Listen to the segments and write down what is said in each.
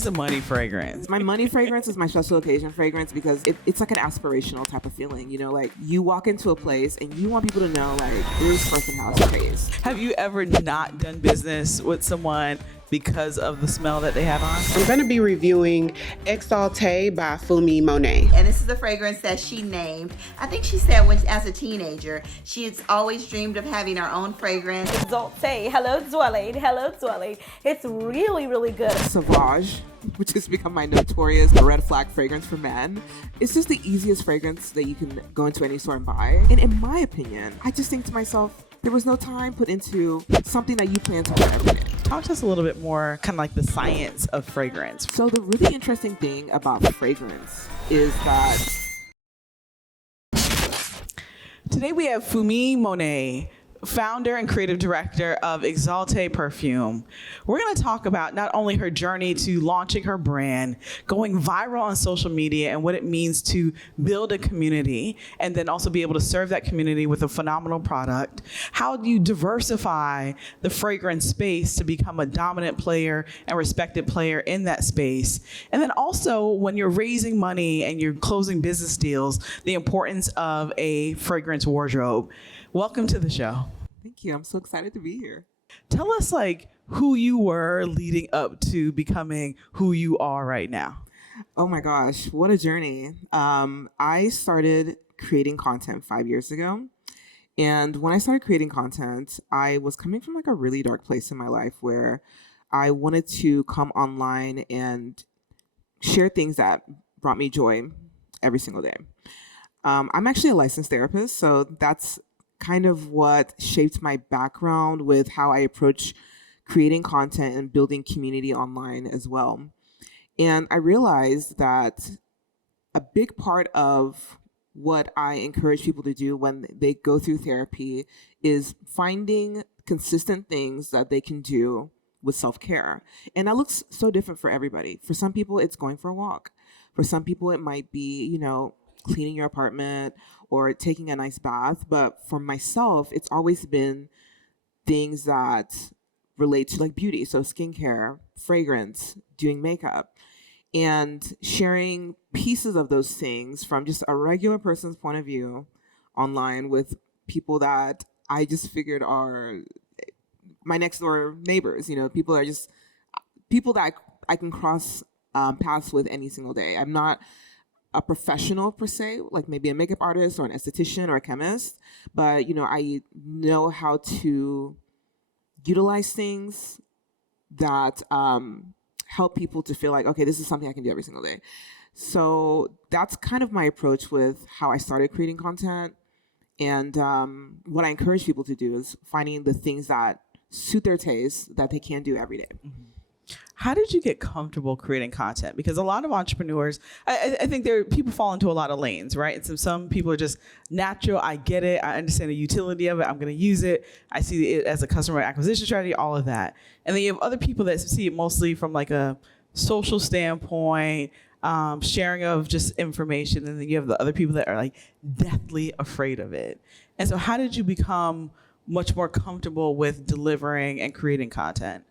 is a money fragrance? My money fragrance is my special occasion fragrance because it's like an aspirational type of feeling. You know, like you walk into a place and you want people to know, like, this person has praise. Have you ever not done business with someone because of the smell that they have on? I'm going to be reviewing Exalté by Funmi Monet. And this is the fragrance that she named. I think she said when as a teenager, she has always dreamed of having her own fragrance. Exalté. Hello, Dwelling. Hello, Dwelling. It's really, really good. Sauvage, which has become my notorious red flag fragrance for men. It's just the easiest fragrance that you can go into any store and buy. And in my opinion, I just think to myself, there was no time put into something that you plan to wear every day. Talk to us a little bit more, kind of like the science of fragrance. So the really interesting thing about fragrance is that today we have Funmi Monet, founder and creative director of Exalté Perfume. We're going to talk about not only her journey to launching her brand, going viral on social media, and what it means to build a community, and then also be able to serve that community with a phenomenal product. How do you diversify the fragrance space to become a dominant player and respected player in that space? And then also, when you're raising money and you're closing business deals, the importance of a fragrance wardrobe. Welcome to the show. Thank you. I'm so excited to be here. Tell us like who you were leading up to becoming who you are right now. Oh my gosh, what a journey. I started creating content 5 years ago. And when I started creating content, I was coming from like a really dark place in my life where I wanted to come online and share things that brought me joy every single day. I'm actually a licensed therapist, so that's kind of what shaped my background with how I approach creating content and building community online as well. And I realized that a big part of what I encourage people to do when they go through therapy is finding consistent things that they can do with self-care. And that looks so different for everybody. For some people, it's going for a walk. For some people, it might be, cleaning your apartment or taking a nice bath. But for myself, it's always been things that relate to like beauty. So skincare, fragrance, doing makeup, and sharing pieces of those things from just a regular person's point of view online with people that I just figured are my next door neighbors. People are just people that I can cross paths with any single day. I'm not a professional per se, like maybe a makeup artist or an esthetician or a chemist, but I know how to utilize things that help people to feel like, okay, this is something I can do every single day. So that's kind of my approach with how I started creating content. And what I encourage people to do is finding the things that suit their taste that they can do every day. Mm-hmm. How did you get comfortable creating content? Because a lot of entrepreneurs, I think people fall into a lot of lanes, right? And so some people are just natural. I get it. I understand the utility of it. I'm going to use it. I see it as a customer acquisition strategy, all of that. And then you have other people that see it mostly from like a social standpoint, sharing of just information. And then you have the other people that are like deathly afraid of it. And so how did you become much more comfortable with delivering and creating content?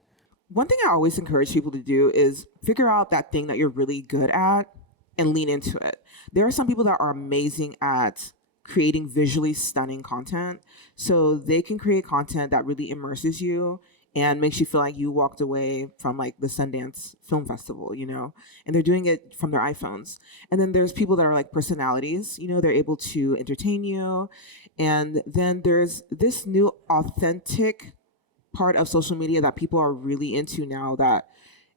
One thing I always encourage people to do is figure out that thing that you're really good at and lean into it. There are some people that are amazing at creating visually stunning content. So they can create content that really immerses you and makes you feel like you walked away from like the Sundance Film Festival, and they're doing it from their iPhones. And then there's people that are like personalities, they're able to entertain you. And then there's this new authentic part of social media that people are really into now, that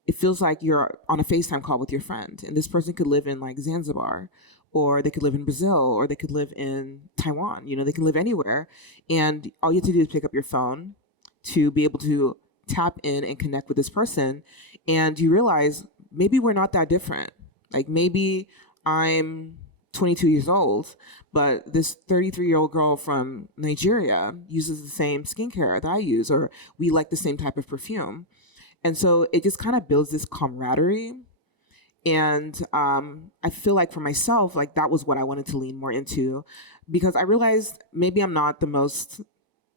it feels like you're on a FaceTime call with your friend, and this person could live in like Zanzibar, or they could live in Brazil, or they could live in Taiwan. They can live anywhere, and all you have to do is pick up your phone to be able to tap in and connect with this person, and you realize maybe we're not that different. Like maybe I'm 22 years old, but this 33-year-old girl from Nigeria uses the same skincare that I use, or we like the same type of perfume. And so it just kind of builds this camaraderie. And I feel like for myself, like that was what I wanted to lean more into, because I realized maybe I'm not the most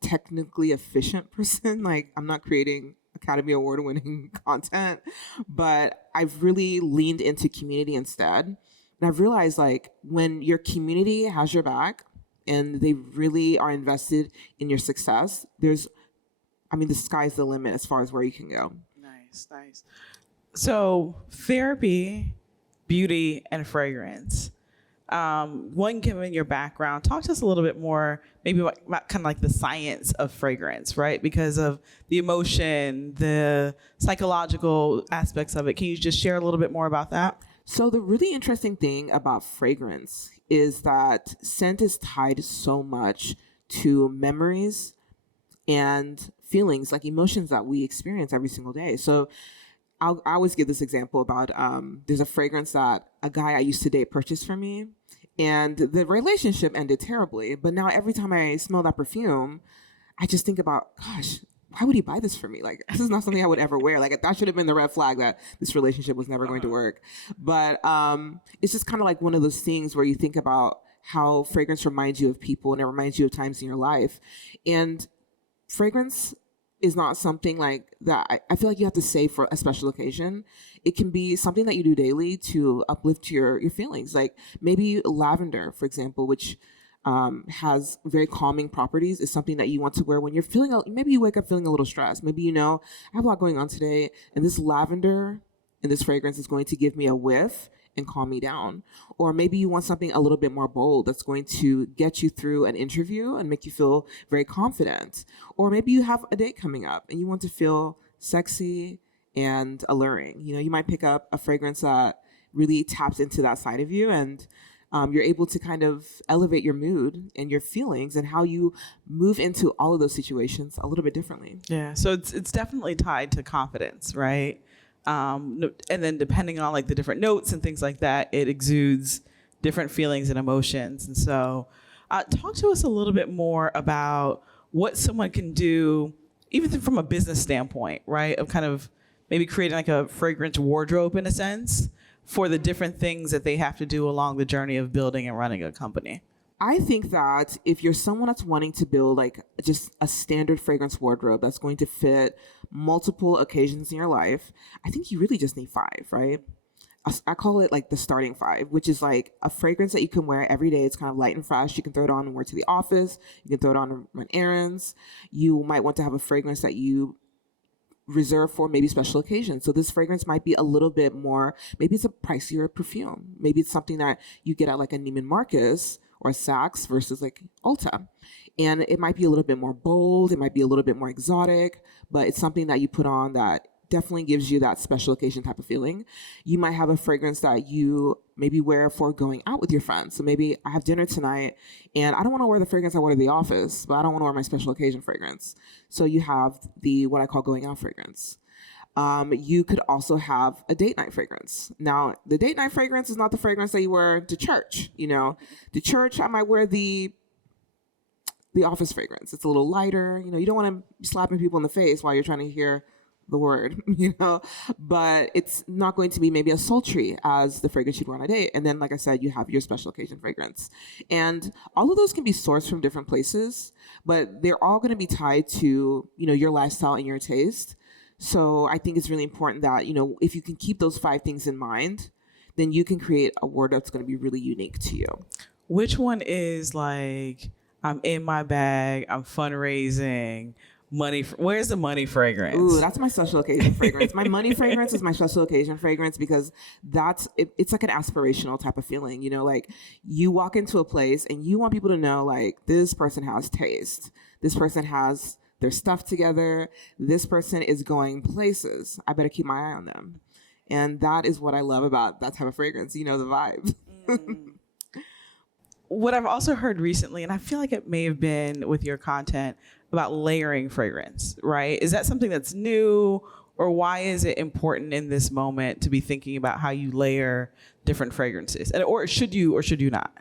technically efficient person. Like I'm not creating Academy Award winning content, but I've really leaned into community instead. And I've realized like when your community has your back and they really are invested in your success, the sky's the limit as far as where you can go. Nice. So therapy, beauty, and fragrance. One, given your background, talk to us a little bit more, maybe about kind of like the science of fragrance, right? Because of the emotion, the psychological aspects of it. Can you just share a little bit more about that? So the really interesting thing about fragrance is that scent is tied so much to memories and feelings, like emotions that we experience every single day. So I always give this example about there's a fragrance that a guy I used to date purchased for me, and the relationship ended terribly. But now every time I smell that perfume, I just think about, gosh, why would he buy this for me? Like, this is not something I would ever wear. Like, that should have been the red flag that this relationship was never going to work. But it's just kind of like one of those things where you think about how fragrance reminds you of people and it reminds you of times in your life. And fragrance is not something like that I feel like you have to save for a special occasion. It can be something that you do daily to uplift your feelings. Like maybe lavender, for example, which has very calming properties, is something that you want to wear when you're feeling, maybe you wake up feeling a little stressed. Maybe, you know, I have a lot going on today, and this lavender and this fragrance is going to give me a whiff and calm me down. Or maybe you want something a little bit more bold that's going to get you through an interview and make you feel very confident. Or maybe you have a date coming up and you want to feel sexy and alluring. You know, you might pick up a fragrance that really taps into that side of you, and you're able to kind of elevate your mood and your feelings and how you move into all of those situations a little bit differently. Yeah, so it's definitely tied to confidence, right? And then depending on like the different notes and things like that, it exudes different feelings and emotions. And so talk to us a little bit more about what someone can do, even from a business standpoint, right? Of kind of maybe creating like a fragrance wardrobe in a sense for the different things that they have to do along the journey of building and running a company. I think that if you're someone that's wanting to build like just a standard fragrance wardrobe that's going to fit multiple occasions in your life, I think you really just need 5, right? I call it like the starting 5, which is like a fragrance that you can wear every day. It's kind of light and fresh. You can throw it on and wear to the office. You can throw it on and run errands. You might want to have a fragrance that you reserved for maybe special occasions. So this fragrance might be a little bit more, maybe it's a pricier perfume. Maybe it's something that you get at like a Neiman Marcus or Saks versus like Ulta. And it might be a little bit more bold. It might be a little bit more exotic, but it's something that you put on that definitely gives you that special occasion type of feeling. You might have a fragrance that you maybe wear for going out with your friends. So maybe I have dinner tonight and I don't want to wear the fragrance I wear to the office, but I don't want to wear my special occasion fragrance. So you have the, what I call going out fragrance. You could also have a date night fragrance. Now, the date night fragrance is not the fragrance that you wear to church. You know, to church, I might wear the office fragrance. It's a little lighter. You know, you don't want to be slapping people in the face while you're trying to hear the word, you know, but it's not going to be maybe as sultry as the fragrance you'd wear on a date. And then, like I said, you have your special occasion fragrance. And all of those can be sourced from different places, but they're all going to be tied to, you know, your lifestyle and your taste. So I think it's really important that, you know, if you can keep those 5 things in mind, then you can create a wardrobe that's going to be really unique to you. Which one is like, I'm in my bag, I'm fundraising, money? Where's the money fragrance? Ooh, that's my special occasion fragrance. My money fragrance is my special occasion fragrance because it's like an aspirational type of feeling. You know, like you walk into a place and you want people to know like this person has taste. This person has their stuff together. This person is going places. I better keep my eye on them. And that is what I love about that type of fragrance. You know, the vibe. What I've also heard recently, and I feel like it may have been with your content, about layering fragrance, right? Is that something that's new, or why is it important in this moment to be thinking about how you layer different fragrances? Or should you not?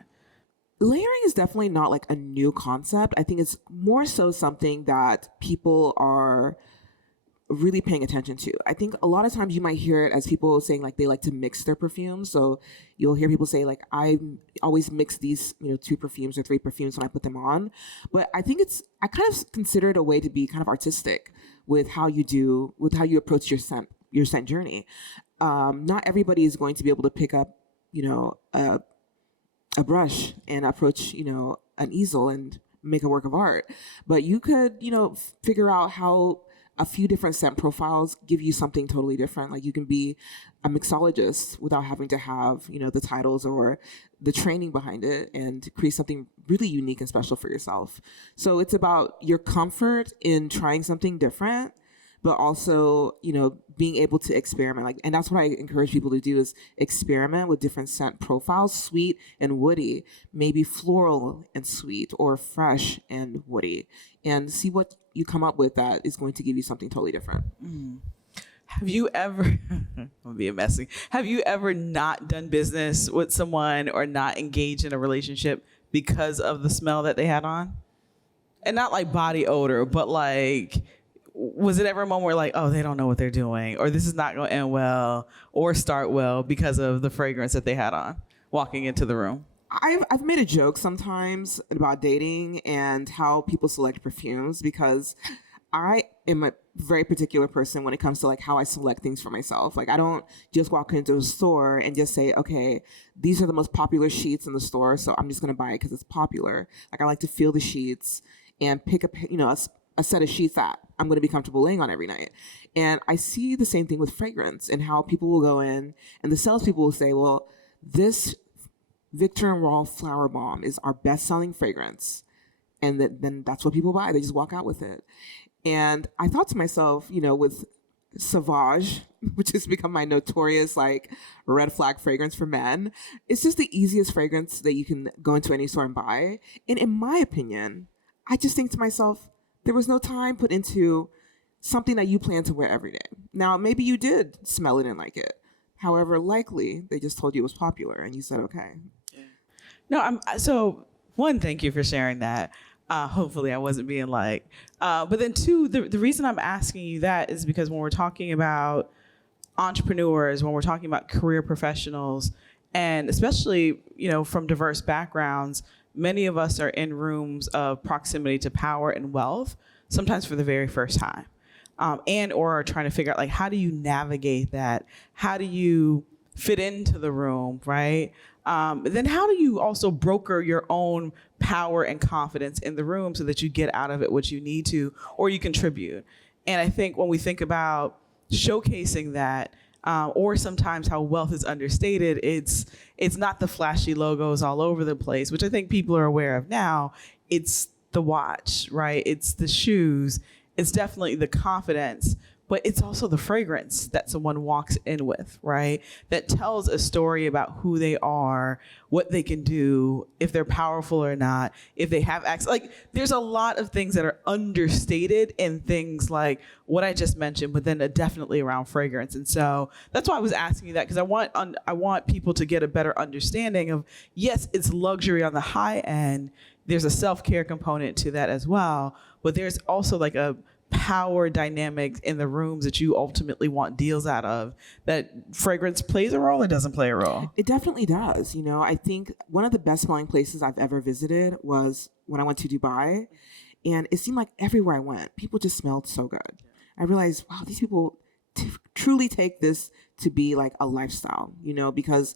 Layering is definitely not like a new concept. I think it's more so something that people are really paying attention to. I think a lot of times you might hear it as people saying like they like to mix their perfumes. So you'll hear people say like, I always mix these, you know, 2 perfumes or 3 perfumes when I put them on. But I think I kind of consider it a way to be kind of artistic, with how you approach your scent journey. Not everybody is going to be able to pick up, a brush and approach, an easel and make a work of art. But you could, figure out how a few different scent profiles give you something totally different. Like you can be a mixologist without having to have, the titles or the training behind it, and create something really unique and special for yourself. So it's about your comfort in trying something different, but also, being able to experiment. And that's what I encourage people to do, is experiment with different scent profiles, sweet and woody, maybe floral and sweet, or fresh and woody, and see what you come up with that is going to give you something totally different. Have you ever, I'm being messy. Have you ever not done business with someone or not engaged in a relationship because of the smell that they had on? And not like body odor, but like, was it ever a moment where like, oh, they don't know what they're doing, or this is not going to end well or start well because of the fragrance that they had on walking into the room? I've made a joke sometimes about dating and how people select perfumes, because I am a very particular person when it comes to like how I select things for myself. Like I don't just walk into a store and just say, okay, these are the most popular sheets in the store, so I'm just going to buy it because it's popular. Like I like to feel the sheets and pick a set of sheets that I'm going to be comfortable laying on every night. And I see the same thing with fragrance, and how people will go in and the salespeople will say, well, this Victor and Rolf Flower Bomb is our best-selling fragrance. And then that's what people buy. They just walk out with it. And I thought to myself, with Sauvage, which has become my notorious like red flag fragrance for men, it's just the easiest fragrance that you can go into any store and buy. And in my opinion, I just think to myself, there was no time put into something that you plan to wear every day. Now, maybe you did smell it and like it. However, likely they just told you it was popular and you said, okay. No, one, thank you for sharing that. Hopefully I wasn't being like, but then two, the reason I'm asking you that is because when we're talking about entrepreneurs, when we're talking about career professionals, and especially, from diverse backgrounds, many of us are in rooms of proximity to power and wealth, sometimes for the very first time, and or are trying to figure out like, how do you navigate that? How do you fit into the room, right? Then how do you also broker your own power and confidence in the room so that you get out of it what you need to, or you contribute? And I think when we think about showcasing that, or sometimes how wealth is understated, it's not the flashy logos all over the place, which I think people are aware of now. It's the watch, right? It's the shoes. It's definitely the confidence, but it's also the fragrance that someone walks in with, right? That tells a story about who they are, what they can do, if they're powerful or not, if they have access. Like, there's a lot of things that are understated in things like what I just mentioned, but then definitely around fragrance. And so that's why I was asking you that, because I want people to get a better understanding of, yes, it's luxury on the high end. There's a self-care component to that as well, but there's also like a power dynamic in the rooms that you ultimately want deals out of, that fragrance plays a role or doesn't play a role. It definitely does. I think one of the best smelling places I've ever visited was when I went to Dubai, and it seemed like everywhere I went, people just smelled so good. I realized, wow, these people truly take this to be like a lifestyle, because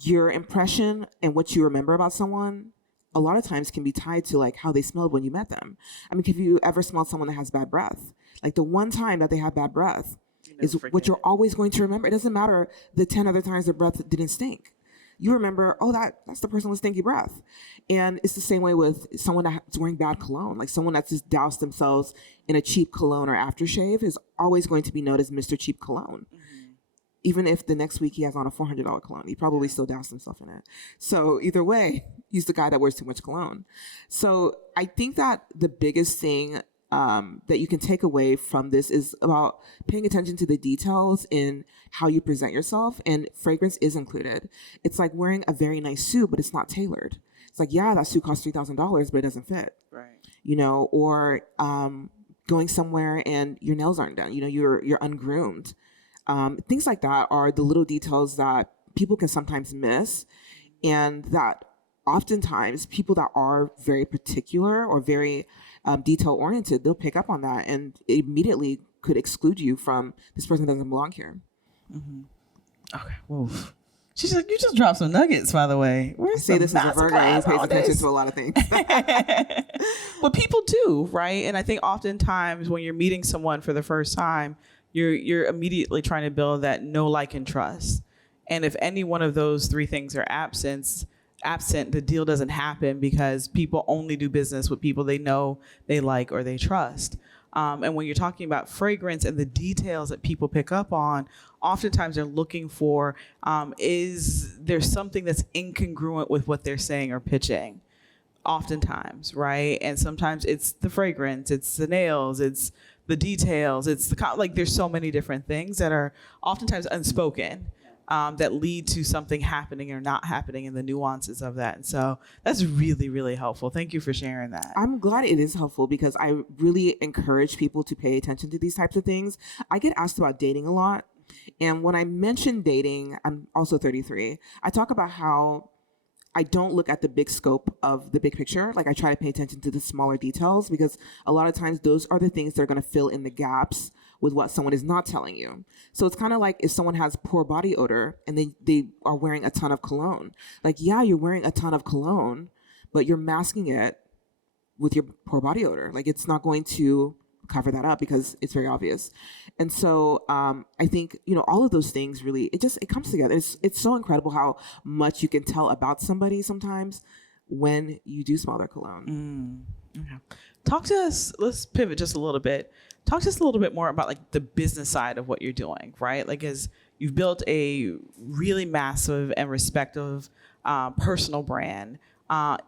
your impression and what you remember about someone a lot of times can be tied to like how they smelled when you met them. I mean, have you ever smelled someone that has bad breath? Like the one time that they have bad breath is what you're always going to remember. It doesn't matter the 10 other times their breath didn't stink. You remember, oh, that's the person with stinky breath. And it's the same way with someone that's wearing bad cologne. Like someone that's just doused themselves in a cheap cologne or aftershave is always going to be known as Mr. Cheap Cologne. Mm-hmm. Even if the next week he has on a $400 cologne, he probably still doused himself in it. So either way, he's the guy that wears too much cologne. So I think that the biggest thing that you can take away from this is about paying attention to the details in how you present yourself, and fragrance is included. It's like wearing a very nice suit, but it's not tailored. It's like, yeah, that suit costs $3,000, but it doesn't fit. Right. Or going somewhere and your nails aren't done. You're ungroomed. Things like that are the little details that people can sometimes miss, and that oftentimes people that are very particular or very detail oriented, they'll pick up on that and immediately could exclude you from this person doesn't belong here. Okay. Whoa. She's like, you just dropped some nuggets, by the way. I say this as a Virgo who pays attention to a lot of things. But people do, right? And I think oftentimes when you're meeting someone for the first time, you're immediately trying to build that know, like, and trust. And if any one of those three things are absent, the deal doesn't happen because people only do business with people they know, they like, or they trust. And when you're talking about fragrance and the details that people pick up on, oftentimes they're looking for, is there something that's incongruent with what they're saying or pitching? Oftentimes, right? And sometimes it's the fragrance, it's the nails, it's the details, it's like there's so many different things that are oftentimes unspoken. That lead to something happening or not happening and the nuances of that. And so that's really, really helpful. Thank you for sharing that. I'm glad it is helpful because I really encourage people to pay attention to these types of things. I get asked about dating a lot. And when I mention dating, I'm also 33. I talk about how I don't look at the big scope of the big picture. Like I try to pay attention to the smaller details because a lot of times those are the things that are going to fill in the gaps with what someone is not telling you. So it's kind of like if someone has poor body odor and they are wearing a ton of cologne. Like, yeah, you're wearing a ton of cologne, but you're masking it with your poor body odor. Like it's not going to cover that up because it's very obvious. And so I think, all of those things really, it comes together. It's so incredible how much you can tell about somebody sometimes when you do smell their cologne. Okay. Talk to us, let's pivot just a little bit. Talk to us a little bit more about like the business side of what you're doing, right? Like as you've built a really massive and respective personal brand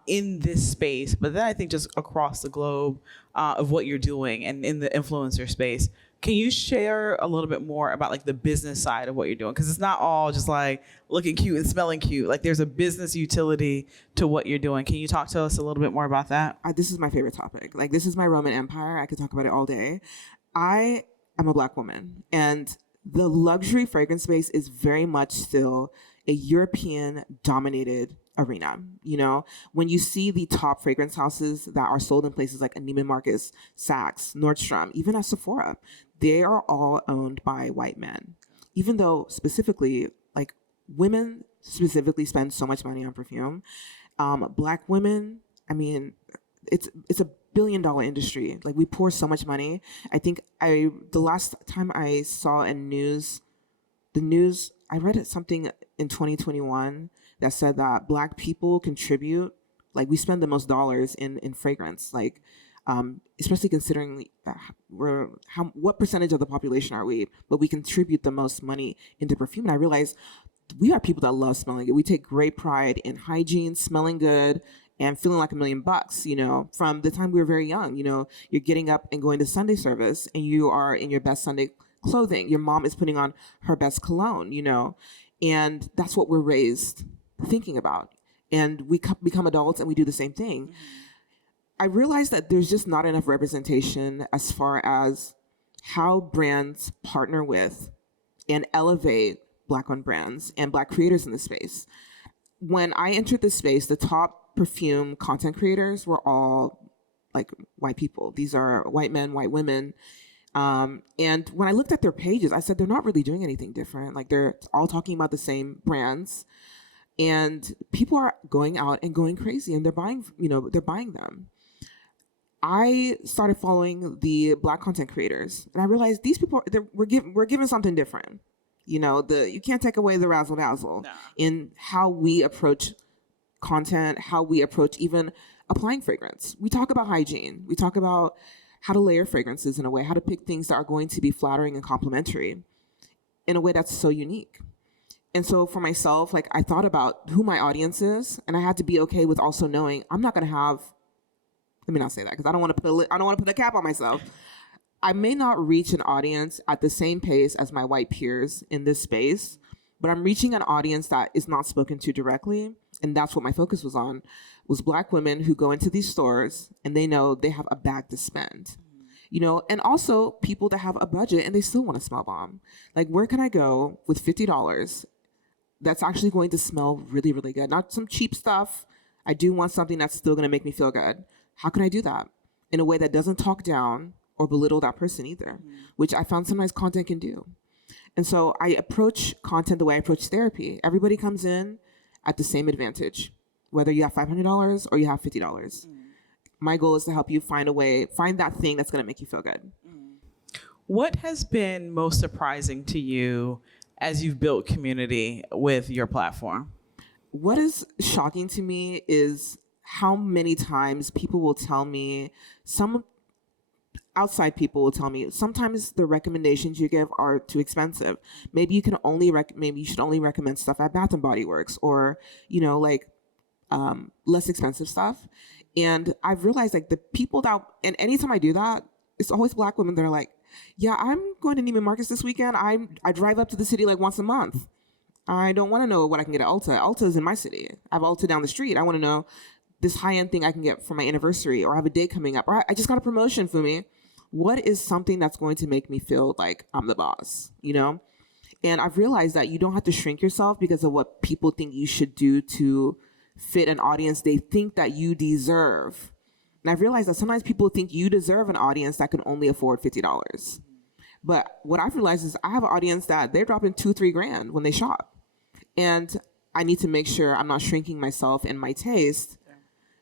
in this space, but then I think just across the globe of what you're doing and in the influencer space. Can you share a little bit more about like the business side of what you're doing? Because it's not all just like looking cute and smelling cute. Like there's a business utility to what you're doing. Can you talk to us a little bit more about that? This is my favorite topic. Like this is my Roman Empire. I could talk about it all day. I am a Black woman and the luxury fragrance space is very much still a European dominated arena. When you see the top fragrance houses that are sold in places like Neiman Marcus, Saks, Nordstrom, even at Sephora, they are all owned by white men. Even though specifically, like women specifically spend so much money on perfume, Black women, I mean, it's a $1 billion industry. Like we pour so much money. I think the last time I saw the news, I read something in 2021 that said that Black people contribute, like we spend the most dollars in fragrance, like especially considering what percentage of the population are we, but we contribute the most money into perfume. And I realized we are people that love smelling good. We take great pride in hygiene, smelling good, and feeling like $1 million, from the time we were very young. You're getting up and going to Sunday service and you are in your best Sunday clothing. Your mom is putting on her best cologne, and that's what we're raised thinking about. And we become adults and we do the same thing. I realized that there's just not enough representation as far as how brands partner with and elevate Black-owned brands and Black creators in the space. When I entered this space, the top perfume content creators were all like white people. These are white men, white women. And when I looked at their pages, I said, they're not really doing anything different. Like they're all talking about the same brands and people are going out and going crazy and they're buying them. I started following the Black content creators and I realized these people, we're given something different. You can't take away the razzle dazzle in how we approach content, how we approach even applying fragrance. We talk about hygiene. We talk about how to layer fragrances in a way, how to pick things that are going to be flattering and complimentary in a way that's so unique. And so for myself, like I thought about who my audience is, and I had to be okay with also knowing I'm not going to have, let me not say that because I don't want to put a cap on myself. I may not reach an audience at the same pace as my white peers in this space, but I'm reaching an audience that is not spoken to directly. And that's what my focus was on, was Black women who go into these stores and they know they have a bag to spend, and also people that have a budget and they still want to smell bomb. Like, where can I go with $50 that's actually going to smell really, really good? Not some cheap stuff. I do want something that's still going to make me feel good. How can I do that? in a way that doesn't talk down or belittle that person either, which I found sometimes content can do. And so I approach content the way I approach therapy. Everybody comes in at the same advantage, whether you have $500 or you have $50. My goal is to help you find that thing that's going to make you feel good. What has been most surprising to you as you've built community with your platform? What is shocking to me is how many times people will tell me, some outside people will tell me, sometimes the recommendations you give are too expensive. Maybe you should only recommend stuff at Bath and Body Works, or less expensive stuff. And I've realized the people and anytime I do that, it's always Black women that are like, yeah, I'm going to Neiman Marcus this weekend. I drive up to the city once a month. I don't want to know what I can get at Ulta. Ulta is in my city. I have Ulta down the street. I want to know this high-end thing I can get for my anniversary, or I have a day coming up, or I just got a promotion, Funmi. What is something that's going to make me feel like I'm the boss, And I've realized that you don't have to shrink yourself because of what people think you should do to fit an audience they think that you deserve. And I've realized that sometimes people think you deserve an audience that can only afford $50. But what I've realized is I have an audience that they're dropping $2-3 when they shop. And I need to make sure I'm not shrinking myself and my taste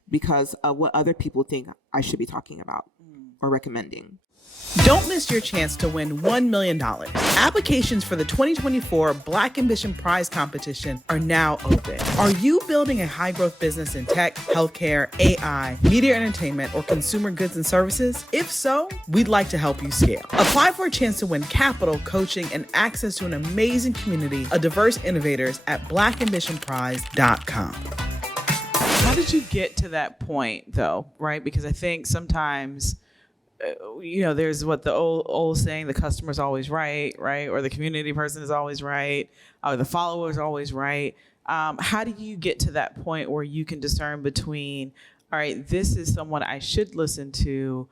because of what other people think I should be talking about or recommending. Don't miss your chance to win $1 million. Applications for the 2024 Black Ambition Prize competition are now open. Are you building a high-growth business in tech, healthcare, AI, media entertainment, or consumer goods and services? If so, we'd like to help you scale. Apply for a chance to win capital, coaching, and access to an amazing community of diverse innovators at blackambitionprize.com. How did you get to that point, though, right? Because I think sometimes there's what the old saying, the customer's always right? Or the community person is always right, or the follower is always right. How do you get to that point where you can discern between, all right, this is someone I should listen to,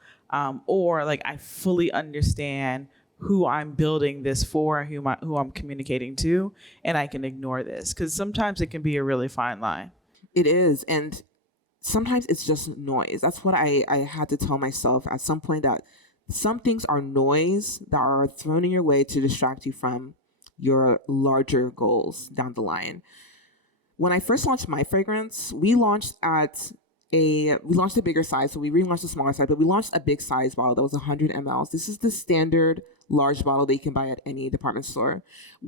or I fully understand who I'm building this for, who I'm communicating to, and I can ignore this? Because sometimes it can be a really fine line. It is, and sometimes it's just noise. That's what I had to tell myself at some point, that some things are noise that are thrown in your way to distract you from your larger goals down the line. When I first launched my fragrance, we launched a bigger size. So we relaunched a smaller size, but we launched a big size bottle that was 100 mLs. This is the standard large bottle that you can buy at any department store.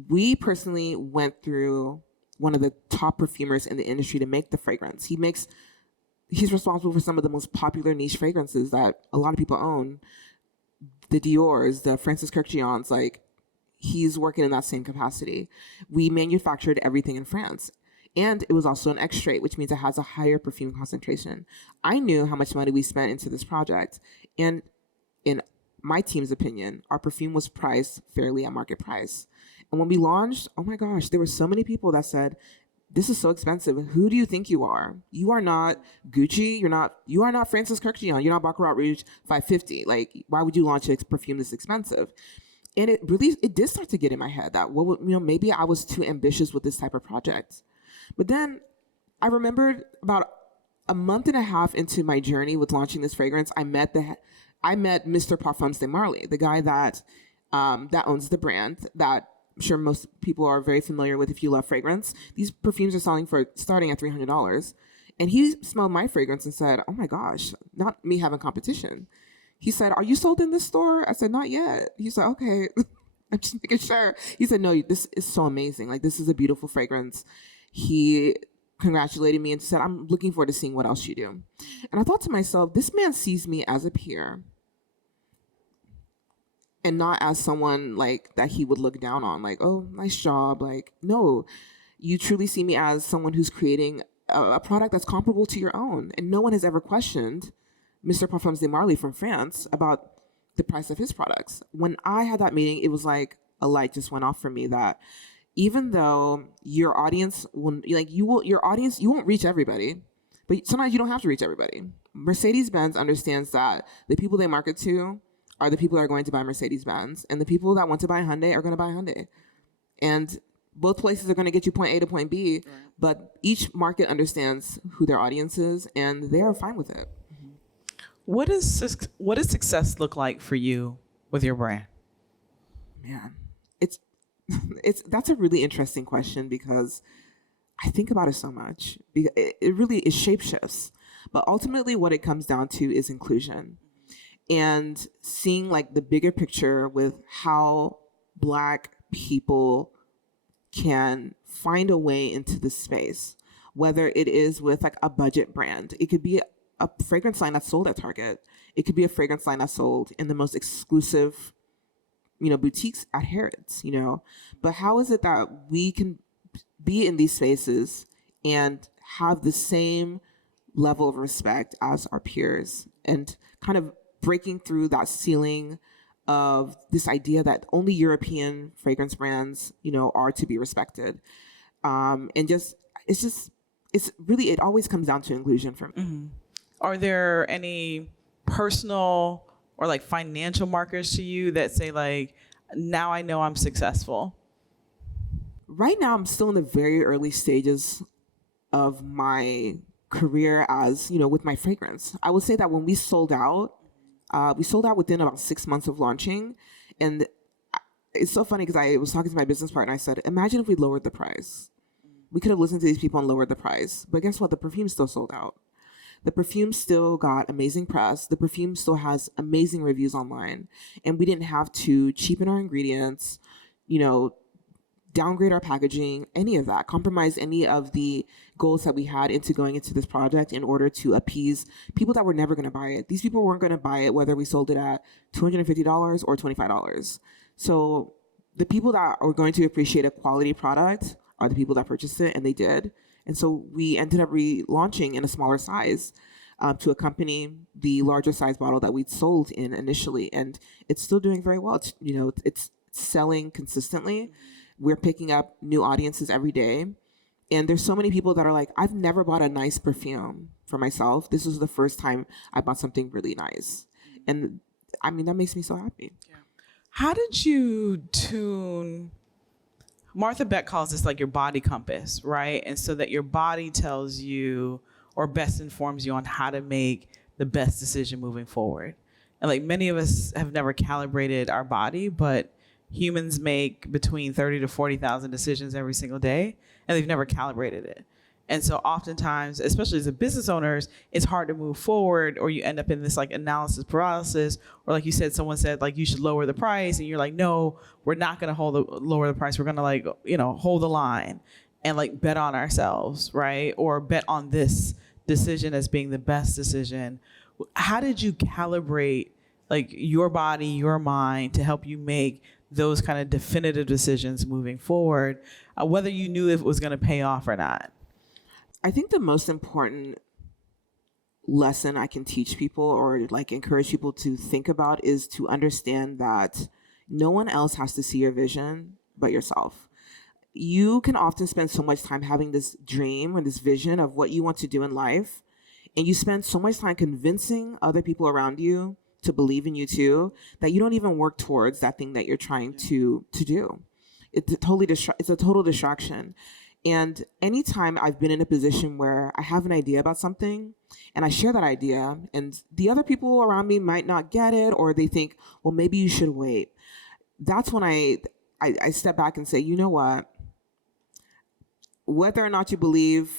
We personally went through one of the top perfumers in the industry to make the fragrance. He's responsible for some of the most popular niche fragrances that a lot of people own. The Dior's, the Francis Kurkdjian's, he's working in that same capacity. We manufactured everything in France. And it was also an extrait, which means it has a higher perfume concentration. I knew how much money we spent into this project. And in my team's opinion, our perfume was priced fairly at market price. And when we launched, oh my gosh, there were so many people that said, this is so expensive. Who do you think you are? You are not Gucci. You are not Francis Kurkdjian. You're not Baccarat Rouge 550. Why would you launch a perfume this expensive? And it did start to get in my head that, maybe I was too ambitious with this type of project. But then I remembered about a month and a half into my journey with launching this fragrance, I met Mr. Parfum de Marly, the guy that owns the brand that I'm sure most people are very familiar with if you love fragrance. These perfumes are starting at $300. And he smelled my fragrance and said, oh my gosh, not me having competition. He said, are you sold in this store? I said, not yet. He said, okay, I'm just making sure. He said, no, this is so amazing. This is a beautiful fragrance. He congratulated me and said, I'm looking forward to seeing what else you do. And I thought to myself, this man sees me as a peer and not as someone that he would look down on, oh, nice job. No, you truly see me as someone who's creating a product that's comparable to your own. And no one has ever questioned Mr. Parfum de Marly from France about the price of his products. When I had that meeting, it was like a light just went off for me that even though your audience you won't reach everybody, but sometimes you don't have to reach everybody. Mercedes-Benz understands that the people they market to are the people that are going to buy Mercedes-Benz, and the people that want to buy Hyundai are going to buy Hyundai. And both places are going to get you point A to point B, but each market understands who their audience is, and they are fine with it. What does success look like for you with your brand? Man, it's that's a really interesting question because I think about it so much. It really is shapeshifts, but ultimately, what it comes down to is inclusion and seeing like the bigger picture with how Black people can find a way into the space, whether it is with like a budget brand. It could be a fragrance line that's sold at Target. It could be a fragrance line that's sold in the most exclusive, boutiques at Harrods. But how is it that we can be in these spaces and have the same level of respect as our peers and kind of breaking through that ceiling of this idea that only European fragrance brands, are to be respected. It always comes down to inclusion for me. Mm-hmm. Are there any personal or like financial markers to you that say like, now I know I'm successful? Right now, I'm still in the very early stages of my career as, with my fragrance. I would say that when we sold out within about 6 months of launching. And it's so funny because I was talking to my business partner. I said, imagine if we lowered the price. We could have listened to these people and lowered the price. But guess what? The perfume still sold out. The perfume still got amazing press. The perfume still has amazing reviews online. And we didn't have to cheapen our ingredients, downgrade our packaging, any of that, compromise any of the goals that we had into going into this project in order to appease people that were never going to buy it. These people weren't going to buy it whether we sold it at $250 or $25. So the people that are going to appreciate a quality product are the people that purchased it, and they did. And so we ended up relaunching in a smaller size to accompany the larger size bottle that we'd sold in initially. And it's still doing very well. It's selling consistently. We're picking up new audiences every day. And there's so many people that are like, I've never bought a nice perfume for myself. This is the first time I bought something really nice. And I mean, that makes me so happy. Yeah. How did you tune? Martha Beck calls this like your body compass, right? And so that your body tells you or best informs you on how to make the best decision moving forward. And like many of us have never calibrated our body, but humans make between 30 to 40,000 decisions every single day, and they've never calibrated it. And so oftentimes, especially as a business owners, it's hard to move forward, or you end up in this like analysis paralysis, or like you said, someone said like you should lower the price, and you're like, no, we're not going to lower the price. We're going to like, hold the line and like bet on ourselves, right? Or bet on this decision as being the best decision. How did you calibrate like your body, your mind to help you make those kind of definitive decisions moving forward, whether you knew if it was going to pay off or not? I think the most important lesson I can teach people or like encourage people to think about is to understand that no one else has to see your vision but yourself. You can often spend so much time having this dream or this vision of what you want to do in life, and you spend so much time convincing other people around you to believe in you too, that you don't even work towards that thing that you're trying to do. It's a total distraction. And anytime I've been in a position where I have an idea about something and I share that idea and the other people around me might not get it, or they think, well, maybe you should wait. That's when I step back and say, you know what? Whether or not you believe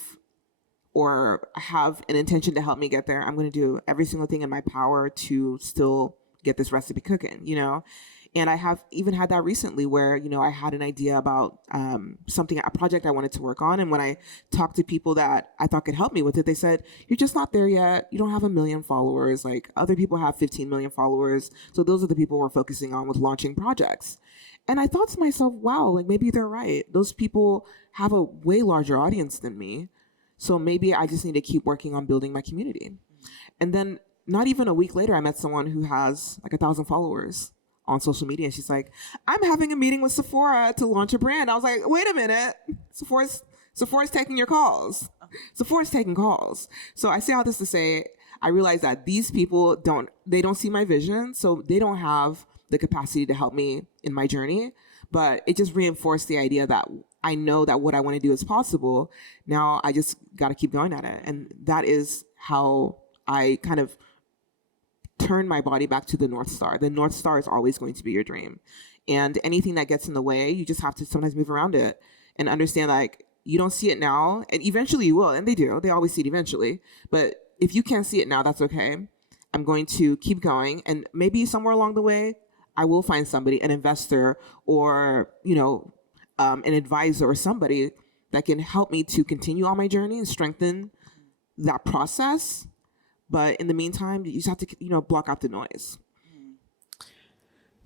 or have an intention to help me get there, I'm going to do every single thing in my power to still get this recipe cooking, And I have even had that recently where, I had an idea about a project I wanted to work on. And when I talked to people that I thought could help me with it, they said, you're just not there yet. You don't have 1 million followers. Like other people have 15 million followers. So those are the people we're focusing on with launching projects. And I thought to myself, wow, like maybe they're right. Those people have a way larger audience than me. So maybe I just need to keep working on building my community. And then not even a week later, I met someone who has like 1,000 followers on social media. And she's like, I'm having a meeting with Sephora to launch a brand. I was like, wait a minute. Sephora's taking your calls. Sephora's taking calls. So I say all this to say, I realize that these people don't see my vision. So they don't have the capacity to help me in my journey. But it just reinforced the idea that I know that what I want to do is possible. Now I just got to keep going at it. And that is how I kind of return my body back to the North Star. The North Star is always going to be your dream. And anything that gets in the way, you just have to sometimes move around it and understand, like, you don't see it now, and eventually you will, and they do. They always see it eventually. But if you can't see it now, that's okay. I'm going to keep going, and maybe somewhere along the way, I will find somebody, an investor or, an advisor or somebody that can help me to continue on my journey and strengthen that process. But in the meantime, you just have to, block out the noise.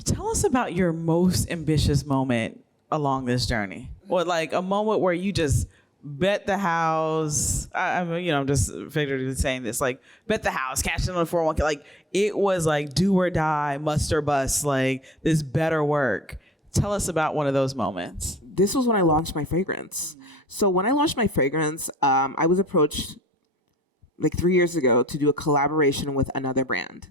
Tell us about your most ambitious moment along this journey, or like a moment where you just bet the house. I'm just figuratively saying this, like bet the house, cash in on the 401k. Like it was like do or die, must or bust. Like this better work. Tell us about one of those moments. This was when I launched my fragrance. So when I launched my fragrance, I was approached like 3 years ago to do a collaboration with another brand.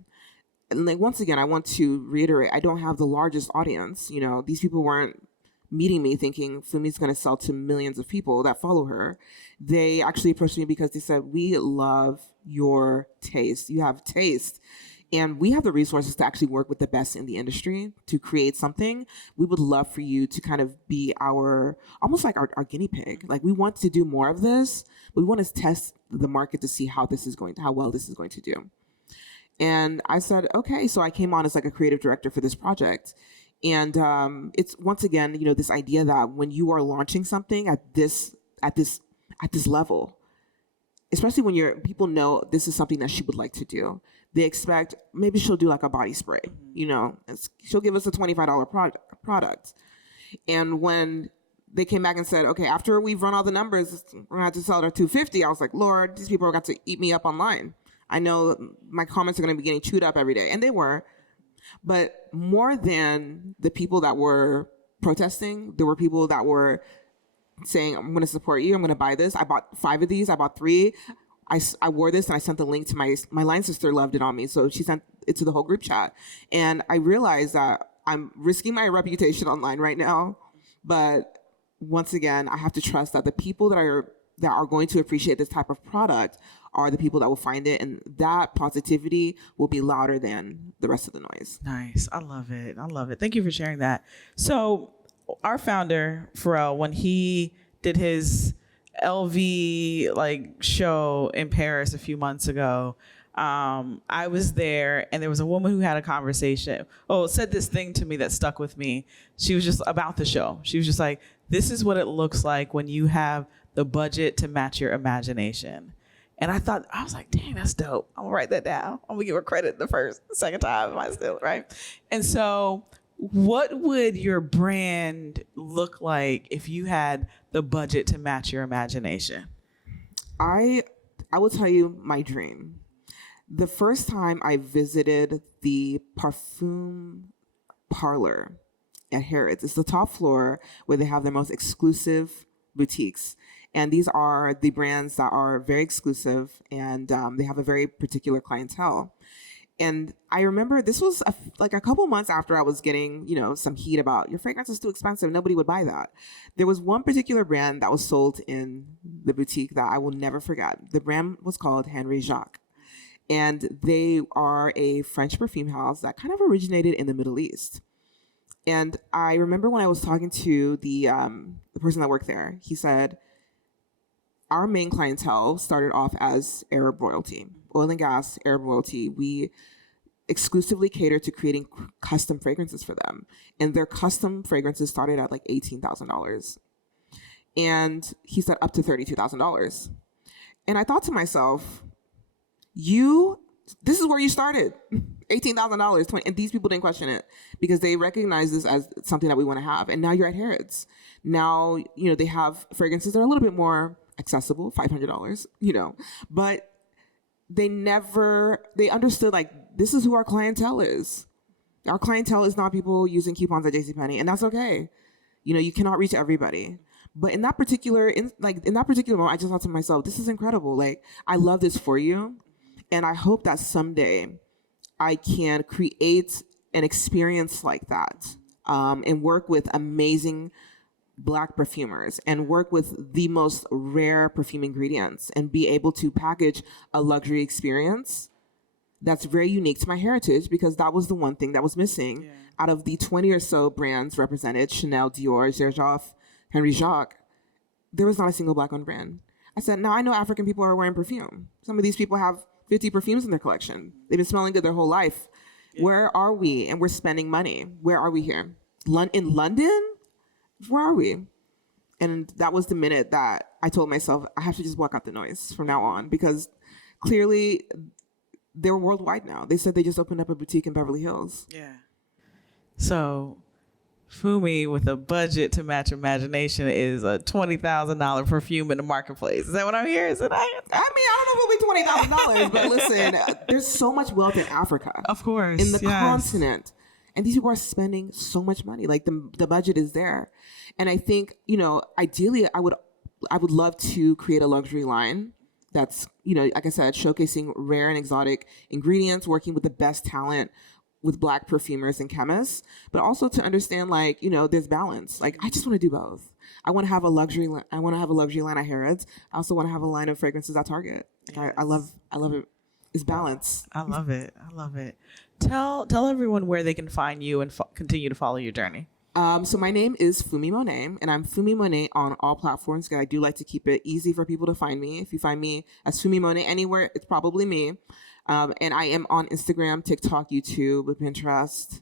And like, once again, I want to reiterate, I don't have the largest audience. These people weren't meeting me thinking Funmi's going to sell to millions of people that follow her. They actually approached me because they said, we love your taste. You have taste. And we have the resources to actually work with the best in the industry to create something. We would love for you to kind of be almost like our guinea pig. Like we want to do more of this, but we want to test the market to see how well this is going to do. And I said, okay. So I came on as like a creative director for this project. And it's once again, this idea that when you are launching something at this level, especially when people know this is something that she would like to do, they expect maybe she'll do like a body spray, she'll give us a $25 product. And when they came back and said, okay, after we've run all the numbers, we're gonna have to sell it at $250. I was like, Lord, these people are got to eat me up online. I know my comments are going to be getting chewed up every day. And they were. But more than the people that were protesting, there were people that were saying, I'm going to support you. I'm going to buy this. I bought 5 of these. I bought 3. I wore this and I sent the link to my line sister loved it on me. So she sent it to the whole group chat. And I realized that I'm risking my reputation online right now. But once again, I have to trust that the people that are going to appreciate this type of product are the people that will find it, and that positivity will be louder than the rest of the noise. Nice. I love it. Thank you for sharing that. So our founder, Pharrell, when he did his LV show in Paris a few months ago, I was there, and there was a woman who had a conversation. Said this thing to me that stuck with me. She was just about the show. She was just like, this is what it looks like when you have the budget to match your imagination. And I was like, dang, that's dope. I'm gonna write that down. I'm gonna give her credit the second time. Am I still right? And so what would your brand look like if you had the budget to match your imagination? I will tell you my dream. The first time I visited the Parfum parlor at Harrods, it's the top floor where they have their most exclusive boutiques. And these are the brands that are very exclusive, and they have a very particular clientele. And I remember this was a couple months after I was getting, some heat about your fragrance is too expensive. Nobody would buy that. There was one particular brand that was sold in the boutique that I will never forget. The brand was called Henri Jacques. And they are a French perfume house that kind of originated in the Middle East. And I remember when I was talking to the person that worked there, he said, our main clientele started off as Arab royalty, oil and gas, Arab royalty. We exclusively cater to creating custom fragrances for them. And their custom fragrances started at like $18,000. And he said up to $32,000. And I thought to myself, this is where you started. $18,000, and these people didn't question it because they recognize this as something that we want to have. And now you're at Harrods. Now, they have fragrances that are a little bit more accessible, $500, but they understood this is who our clientele is. Our clientele is not people using coupons at JCPenney, and that's okay. You cannot reach everybody. But in that particular moment, I just thought to myself, this is incredible. I love this for you. And I hope that someday I can create an experience like that and work with amazing Black perfumers and work with the most rare perfume ingredients and be able to package a luxury experience that's very unique to my heritage, because that was the one thing that was missing out of the 20 or so brands represented, Chanel, Dior, Xerjoff, Henry Jacques. There was not a single Black-owned brand. I said, now I know African people are wearing perfume. Some of these people have 50 perfumes in their collection. They've been smelling good their whole life. Where are we? And we're spending money. Where are we here? In London? Where are we? And that was the minute that I told myself, I have to just block out the noise from now on, because clearly they're worldwide now. They said they just opened up a boutique in Beverly Hills. Yeah. So Funmi, with a budget to match imagination, is a $20,000 perfume in the marketplace. Is that what I'm hearing? Is it? I mean, I don't know if it'll be $20,000, but listen, there's so much wealth in Africa. Of course. In the continent. And these people are spending so much money. Like the budget is there. And I think, ideally I would love to create a luxury line that's, like I said, showcasing rare and exotic ingredients, working with the best talent with Black perfumers and chemists, but also to understand, there's balance. Like, I just want to do both. I want to have a luxury line at Harrods. I also want to have a line of fragrances at Target. Like, I love it. It's balance. I love it. Tell everyone where they can find you and continue to follow your journey. So my name is Funmi Monet, and I'm Funmi Monet on all platforms, because I do like to keep it easy for people to find me. If you find me as Funmi Monet anywhere, it's probably me. And I am on Instagram, TikTok, YouTube, Pinterest.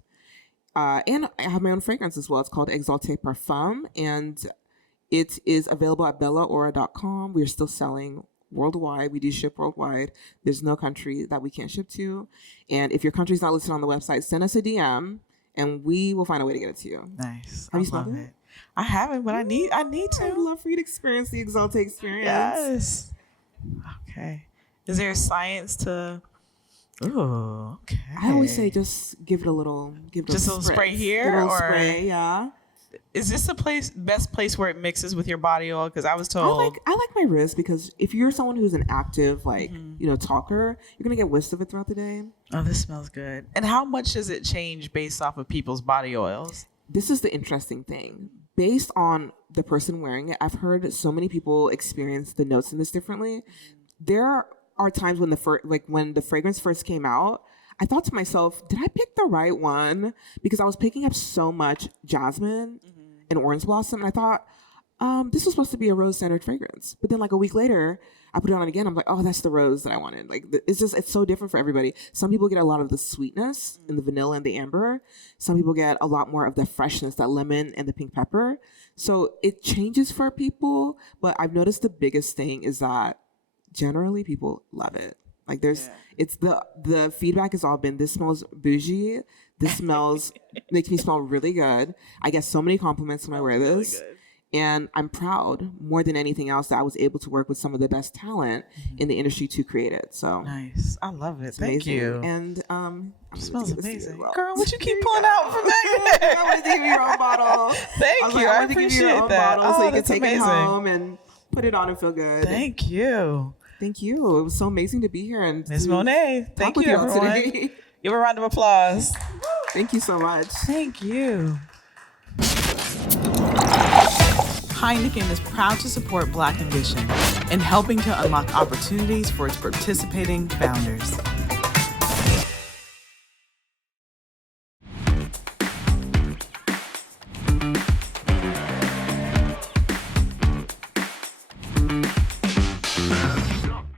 And I have my own fragrance as well. It's called Exalté Parfum, and it is available at bellaora.com. We are still selling worldwide. We do ship worldwide. There's no country that we can't ship to. And if your country's not listed on the website, send us a DM, and we will find a way to get it to you. Nice. Have you smelled it? I haven't, but I need to. I'd love for you to experience the Exalté experience. Yes. Okay. Is there a science to? Oh, okay. I always say just give it a little spray here, give it a little or spray, yeah. Is this the best place where it mixes with your body oil? Because I was told I like my wrist, because if you're someone who's an active talker, you're gonna get whiffs of it throughout the day. Oh, this smells good. And how much does it change based off of people's body oils? This is the interesting thing. Based on the person wearing it, I've heard so many people experience the notes in this differently. There are times when the fragrance first came out, I thought to myself, did I pick the right one? Because I was picking up so much jasmine and orange blossom, and I thought, this was supposed to be a rose-centered fragrance. But then a week later, I put it on again. I'm like, oh, that's the rose that I wanted. It's so different for everybody. Some people get a lot of the sweetness in the vanilla and the amber. Some people get a lot more of the freshness, that lemon and the pink pepper. So it changes for people, but I've noticed the biggest thing is that generally people love it. It's the feedback has all been, this smells bougie. This makes me smell really good. I get so many compliments when I wear this. Really, and I'm proud more than anything else that I was able to work with some of the best talent in the industry to create it. So nice. I love it. Thank you. And it smells amazing. Girl, what you keep pulling out from back there? I wanted to give you your own bottle. Thank you. I appreciate that. So you can take it home and put it on and feel good. Thank you. Thank you. It was so amazing to be here. And Ms. Monet, thank you, everyone. Today. Give a round of applause. Thank you so much. Thank you. Heineken is proud to support Black Ambition and helping to unlock opportunities for its participating founders.